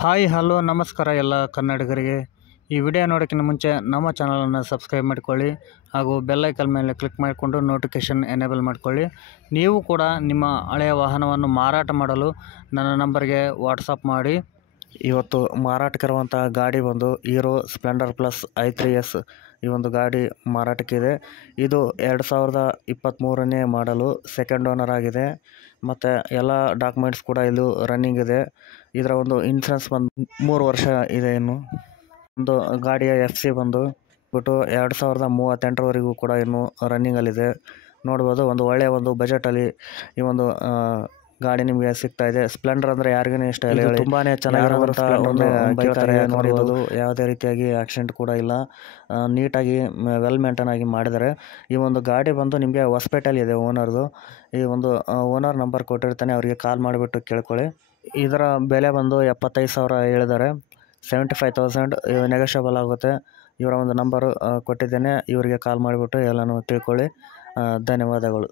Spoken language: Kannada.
ಹಾಯ್ ಹಲೋ ನಮಸ್ಕಾರ ಎಲ್ಲ ಕನ್ನಡಿಗರಿಗೆ. ಈ ವಿಡಿಯೋ ನೋಡೋಕ್ಕಿಂತ ಮುಂಚೆ ನಮ್ಮ ಚಾನಲನ್ನು ಸಬ್ಸ್ಕ್ರೈಬ್ ಮಾಡಿಕೊಳ್ಳಿ ಹಾಗೂ ಬೆಲ್ಲೈಕನ್ ಮೇಲೆ ಕ್ಲಿಕ್ ಮಾಡಿಕೊಂಡು ನೋಟಿಫಿಕೇಷನ್ ಎನೇಬಲ್ ಮಾಡಿಕೊಳ್ಳಿ. ನೀವು ಕೂಡ ನಿಮ್ಮ ಹಳೆಯ ವಾಹನವನ್ನು ಮಾರಾಟ ಮಾಡಲು ನನ್ನ ನಂಬರ್ಗೆ ವಾಟ್ಸಪ್ ಮಾಡಿ. ಇವತ್ತು ಮಾರಾಟಕ್ಕಿರುವಂಥ ಗಾಡಿ ಬಂದು ಹೀರೋ ಸ್ಪ್ಲೆಂಡರ್ ಪ್ಲಸ್ i3s. ಈ ಒಂದು ಗಾಡಿ ಮಾರಾಟಕ್ಕಿದೆ. ಇದು 2023ನೇ ಮಾಡಲು, ಸೆಕೆಂಡ್ ಓನರ್ ಆಗಿದೆ ಮತ್ತು ಎಲ್ಲ ಡಾಕ್ಯುಮೆಂಟ್ಸ್ ಕೂಡ ಇದು ರನ್ನಿಂಗ್ ಇದೆ. ಇದರ ಒಂದು ಇನ್ಸೂರೆನ್ಸ್ ಬಂದು 3 ವರ್ಷ ಇದೆ. ಇನ್ನು ಒಂದು ಗಾಡಿಯ FC ಬಂದು 2038ವರೆಗೂ ಕೂಡ ಇನ್ನು ರನ್ನಿಂಗಲ್ಲಿದೆ. ನೋಡ್ಬೋದು, ಒಂದು ಒಳ್ಳೆಯ ಒಂದು ಬಜೆಟಲ್ಲಿ ಈ ಒಂದು ಗಾಡಿ ನಿಮಗೆ ಸಿಗ್ತಾ ಇದೆ. ಸ್ಪ್ಲೆಂಡರ್ ಅಂದರೆ ಯಾರಿಗೂ ಇಷ್ಟ ಇಲ್ಲ, ತುಂಬಾ ಚೆನ್ನಾಗಿರುವಂಥ ಒಂದು ಬೈಕ್. ನೋಡ್ಬೋದು, ಯಾವುದೇ ರೀತಿಯಾಗಿ ಆಕ್ಸಿಡೆಂಟ್ ಕೂಡ ಇಲ್ಲ, ನೀಟಾಗಿ ವೆಲ್ ಮೇಂಟೈನ್ ಆಗಿ ಮಾಡಿದ್ದಾರೆ. ಈ ಒಂದು ಗಾಡಿ ಬಂದು ನಿಮಗೆ ಹೊಸಪೇಟೆಯಲ್ಲಿ ಇದೆ ಓನರ್ದು. ಈ ಒಂದು ಓನರ್ ನಂಬರ್ ಕೊಟ್ಟಿರ್ತಾನೆ, ಅವರಿಗೆ ಕಾಲ್ ಮಾಡಿಬಿಟ್ಟು ಕೇಳ್ಕೊಳ್ಳಿ. ಇದರ ಬೆಲೆ ಬಂದು 75,000 ಹೇಳಿದ್ದಾರೆ. 75,000 ನೆಗೋಷಿಯಬಲ್ ಆಗುತ್ತೆ. ಇವರ ಒಂದು ನಂಬರು ಕೊಟ್ಟಿದ್ದೇನೆ, ಇವರಿಗೆ ಕಾಲ್ ಮಾಡಿಬಿಟ್ಟು ಎಲ್ಲನೂ ತಿಳ್ಕೊಳ್ಳಿ. ಧನ್ಯವಾದಗಳು.